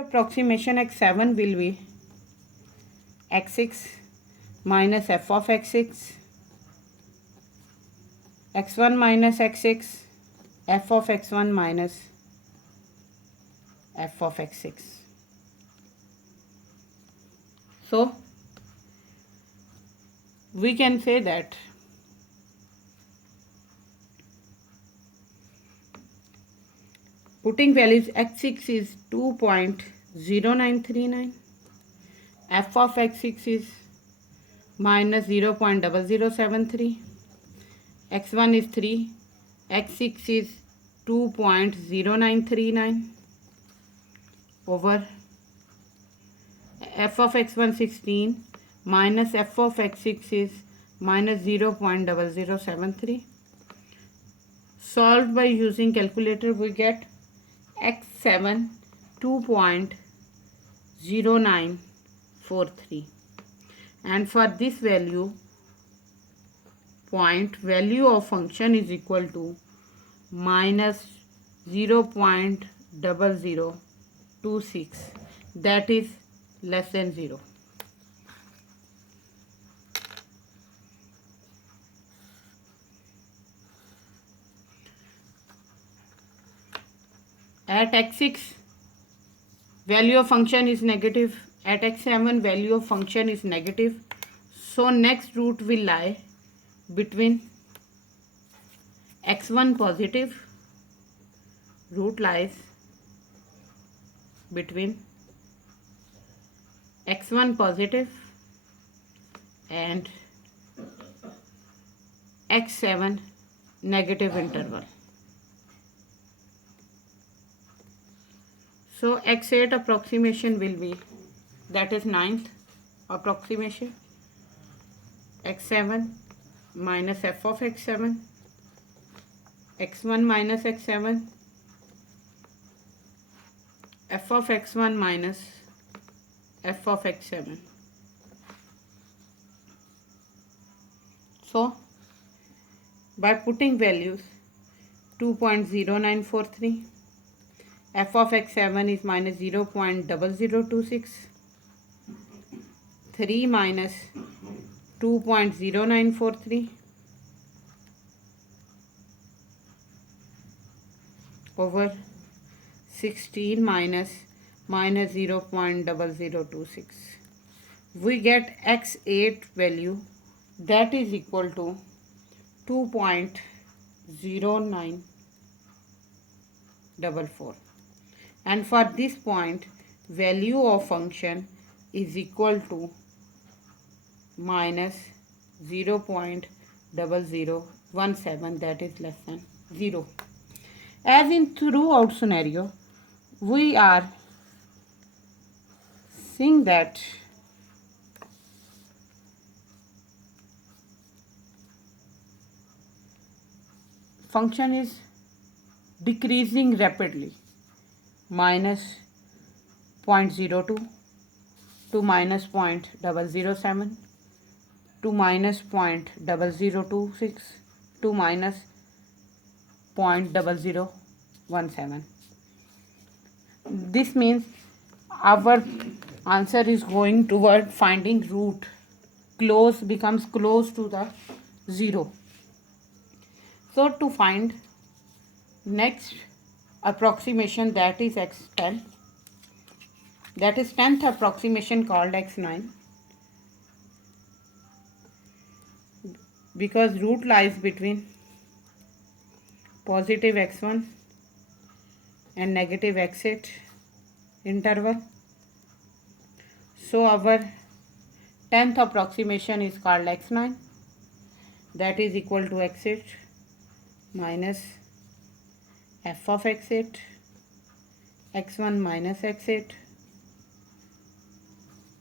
Approximation x7 will be x6 minus f of x6, x1 minus x6, f of x1 minus f of x6. So we can say that putting values x6 is 2.0939, f of x6 is minus 0.0073, x1 is 3, x6 is 2.0939 over f of x1 16 minus f of x6 is minus 0.0073. Solved by using calculator, we get x7 2.0943, and for this value of function is equal to minus 0.0026, that is less than 0. At x6 value of function is negative, at x7 value of function is negative, so next root will lie between x1 positive, root lies between x1 positive and x7 negative interval. So x8 approximation will be, that is 9th approximation, x7 minus f of x7, x1 minus x7, f of x1 minus f of x7. So by putting values 2.0943, f of x7 is minus 0.0026, 3 minus 2.0943 over 16 minus 0.0026. We get x8 value, that is equal to 2.0944, and for this point value of function is equal to minus 0.0017, that is less than 0. As in throughout scenario, we are seeing that function is decreasing rapidly, minus 0.02 to minus 0.007 to minus 0.0026 to minus 0.0017. This means our answer is going toward finding root, becomes close to the 0. So to find next approximation, that is x10, that is 10th approximation called x9, because root lies between positive x1 and negative x8 interval. So our 10th approximation is called x9, that is equal to x8 minus f of x8, x1 minus x8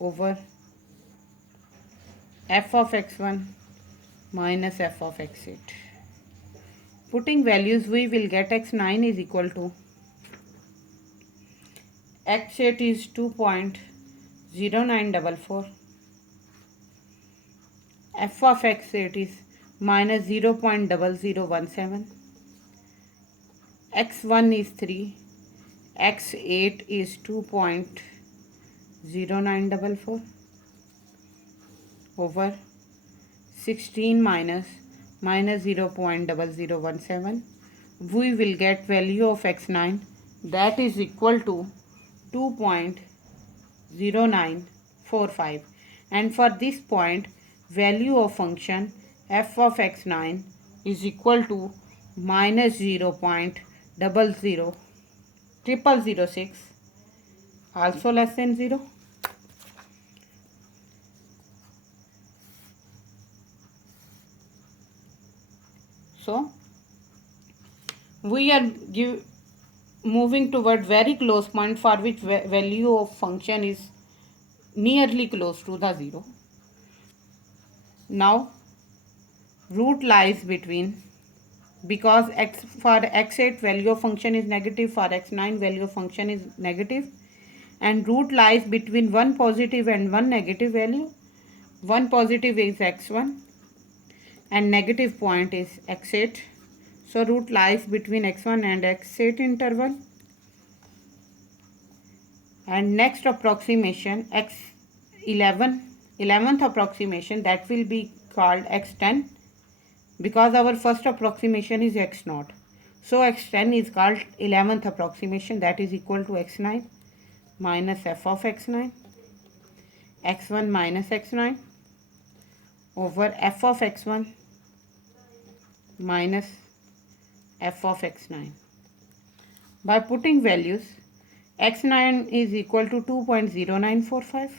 over f of x1 minus f of x8. Putting values, we will get x9 is equal to, x8 is 2.0944, f of x8 is minus 0.0017, x1 is 3, x8 is 2.0944 over 16 minus 0.0017. We will get value of x9, that is equal to 2.0945, and for this point value of function f of x9 is equal to minus 0.000006, also less than 0. So we are moving toward very close point for which value of function is nearly close to the 0. Now root lies between, because for x8 value of function is negative, for x9 value of function is negative, and root lies between one positive and one negative value. One positive is x1 and negative point is x8. So root lies between x1 and x8 interval. And next approximation, x11th approximation, that will be called x10, because our first approximation is x0. So x10 is called 11th approximation, that is equal to x9 minus f of x9, x1 minus x9 over f of x1 minus f of x9. By putting values, x9 is equal to 2.0945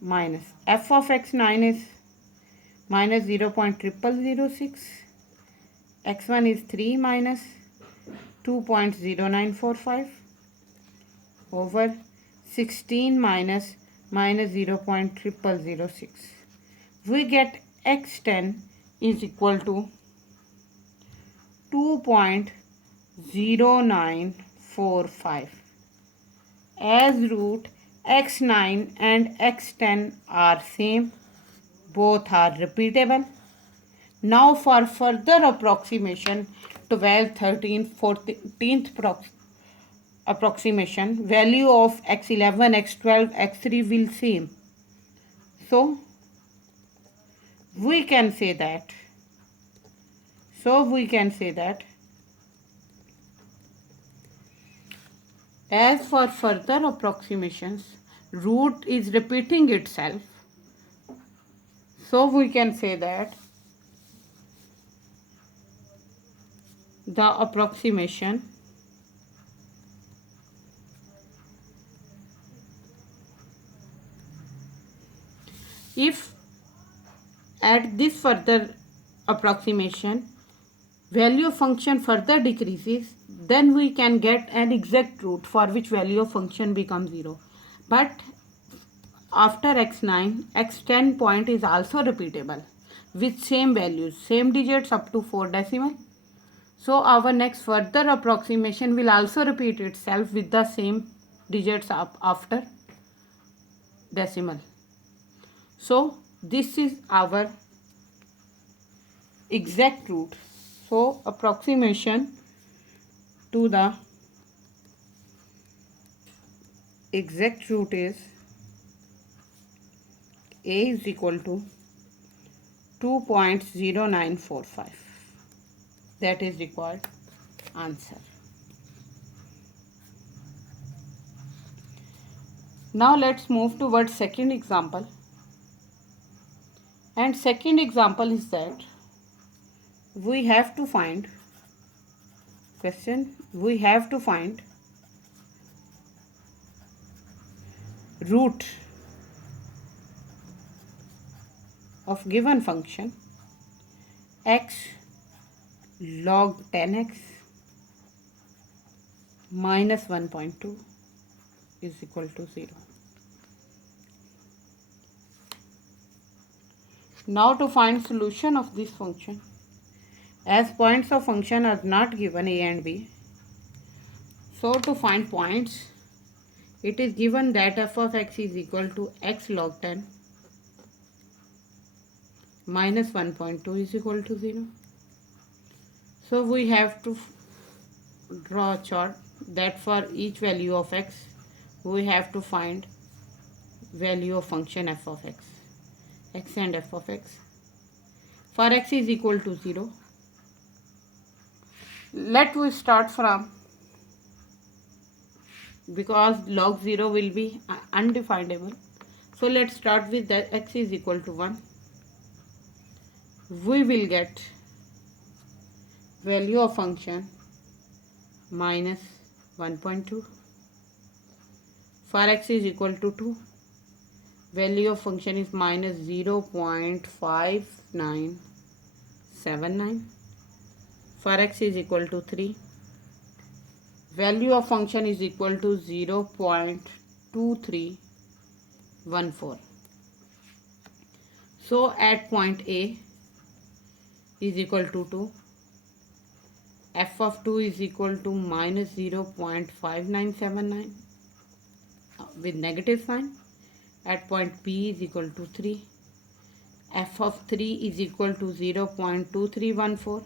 minus f of x9 is minus 0.0006, x1 is 3 minus 2.0945 over 16 minus 0.0006. We get x10 is equal to 2.0945. As root x9 and x10 are same, both are repeatable. Now for further approximation, 12th, 13th, 14th approximation, value of x11, x12, x3 will same. So we can say that as for further approximations, root is repeating itself. So we can say that the approximation if at this further approximation value of function further decreases, then we can get an exact root for which value of function becomes 0. But after x9, x10 point is also repeatable with same values, same digits up to 4 decimal. So our next further approximation will also repeat itself with the same digits up after decimal. So this is our exact root. So approximation to the exact root is a is equal to 2.0945. That is required answer. Now let's move towards second example. And second example is that we have to find root of given function x log 10x minus 1.2 is equal to 0. Now to find solution of this function, as points of function are not given a and b, so to find points, it is given that f of x is equal to x log 10 minus 1.2 is equal to 0. So we have to draw a chart that for each value of x we have to find value of function f of x and f of x. For x is equal to 0, let we start from, because log 0 will be undefinable, so let's start with that x is equal to 1. We will get value of function minus 1.2. For x is equal to 2, value of function is minus 0.5979. For x is equal to 3, value of function is equal to 0.2314. So at point A is equal to 2, f of 2 is equal to minus 0.5979 with negative sign. At point P is equal to 3, f of 3 is equal to 0.2314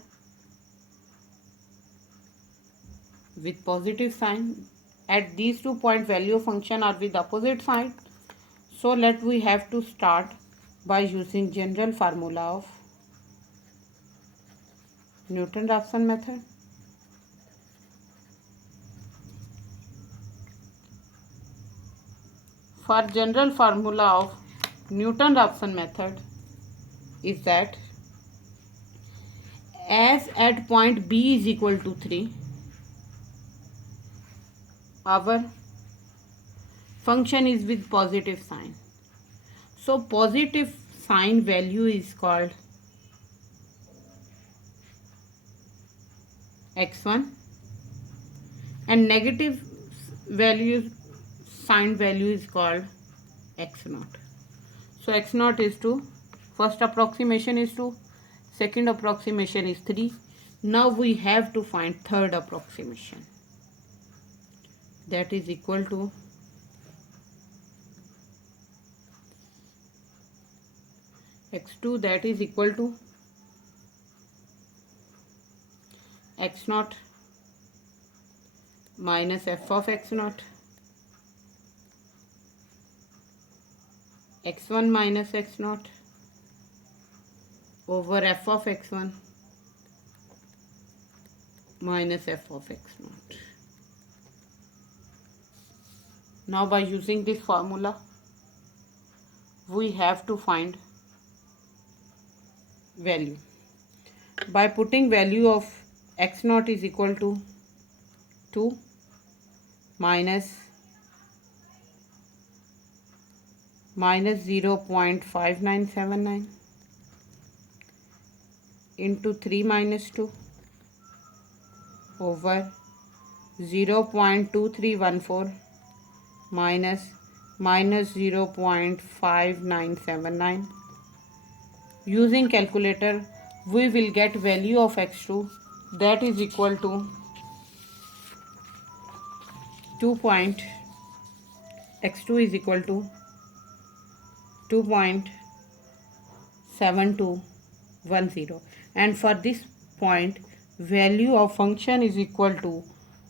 with positive sign. At these 2 point value of function are with opposite sign, so we have to start by using general formula of Newton-Raphson method. For general formula of Newton-Raphson method is that as at point B is equal to 3, our function is with positive sign. So positive sign value is called x1 and negative value sign value is called x0. So x0 is 2, first approximation is 2, second approximation is 3. Now we have to find third approximation, that is equal to x2, that is equal to x0 minus f of x0, x1 minus x0 over f of x1 minus f of x0. Now by using this formula we have to find value. By putting value of x0 is equal to 2 minus 0.5979 into 3 minus 2 over 0.2314 minus 0.5979. Using calculator we will get value of x2, that is equal to 2.x2 is equal to 2.7210, and for this point value of function is equal to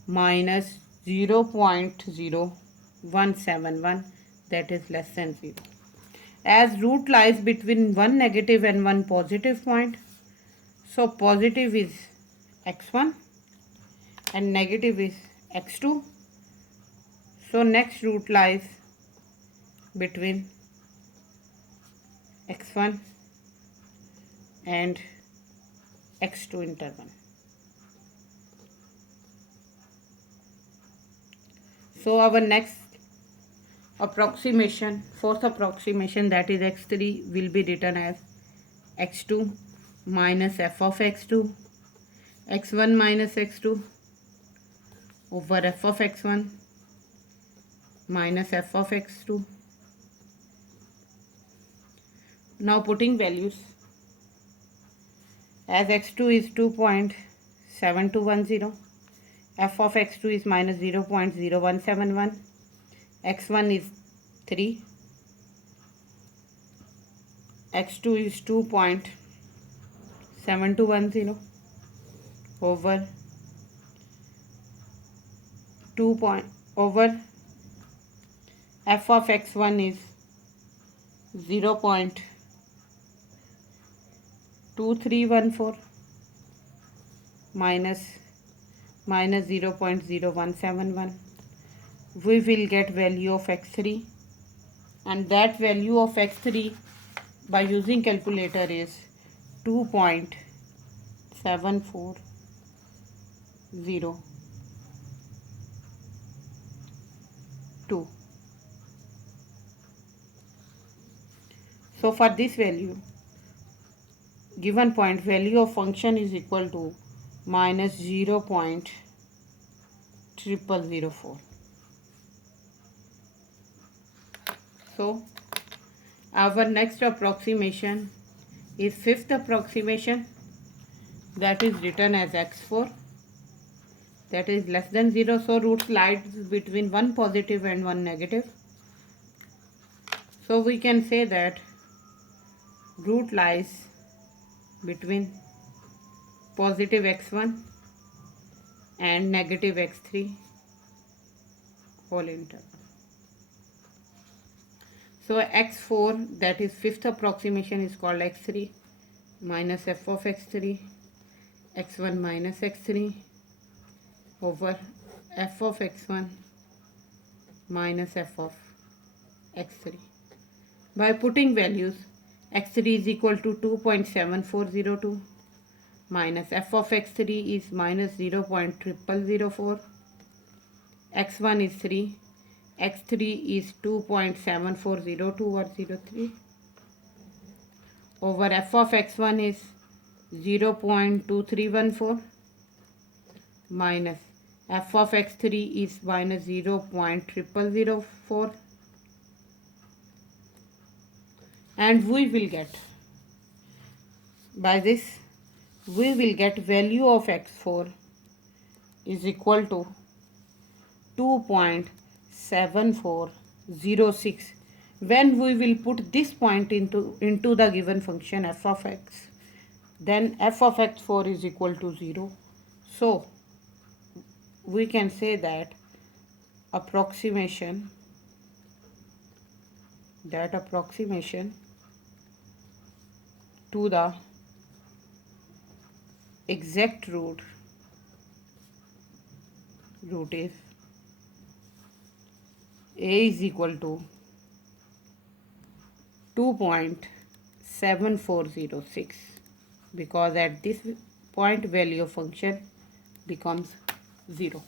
minus 0.0171, that is less than 0. As root lies between one negative and one positive point, so positive is x1 and negative is x2. So next root lies between x1 and x2 interval. So our next approximation, fourth approximation, that is x3, will be written as x2 minus f of x2, x1 minus x2 over f of x1 minus f of x2. Now putting values, as x2 is 2.7210, f of x2 is minus 0.0171, x1 is 3, x2 is 2.7210 over 2 point over f of x1 is 0.2314 minus 0.0171. We will get value of x3, and that value of x3 by using calculator is 2.740. So for this value, given point, value of function is equal to minus 0.0004. So our next approximation is fifth approximation, that is written as x4, that is less than 0. So roots lies between one positive and one negative. So we can say that root lies between positive x1 and negative x3 whole interval. So x4, that is fifth approximation, is called x3 minus f of x3, x1 minus x3 over f of x1 minus f of x3. By putting values, x3 is equal to 2.7402 minus f of x3 is minus 0.0004, x1 is 3, x3 is 2.7402 or 03 over f of x1 is 0.2314 minus f of x3 is minus 0.0004, and we will get, by this we will get value of x4 is equal to 2.7406. when we will put this point into the given function f of x, then f of x4 is equal to 0. So we can say that approximation to the exact root is a is equal to 2.7406, because at this point value of function becomes 0.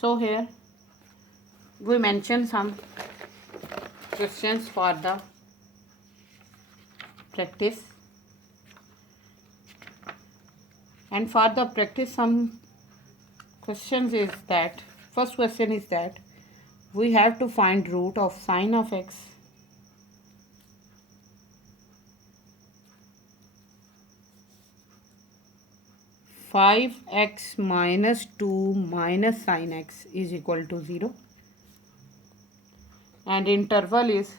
So here we mention some questions for the practice, and for the practice some questions is that, first question is that we have to find root of sine of x, five x minus 2 minus sine x is equal to 0, and interval is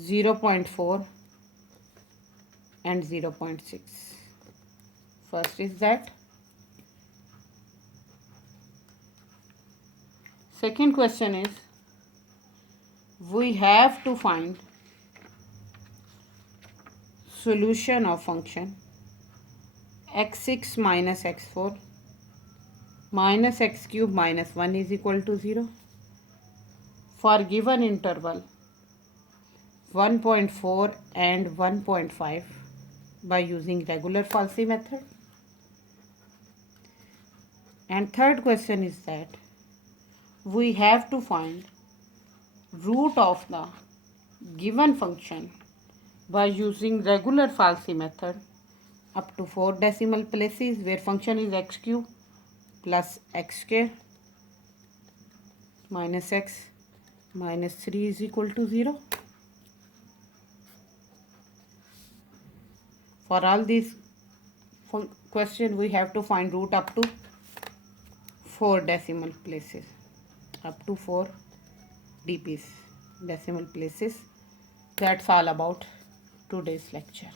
0.4 and 0.6. First is that. Second question is we have to find solution of function x6 minus x4 minus x cube minus 1 is equal to 0 for given interval 1.4 and 1.5 by using regular Falsi method. And third question is that we have to find root of the given function by using regular Falsi method up to 4 decimal places, where function is x cube plus x square minus x minus 3 is equal to 0. For all these questions we have to find root up to 4 decimal places, up to 4 DPs, decimal places. That's all about today's lecture.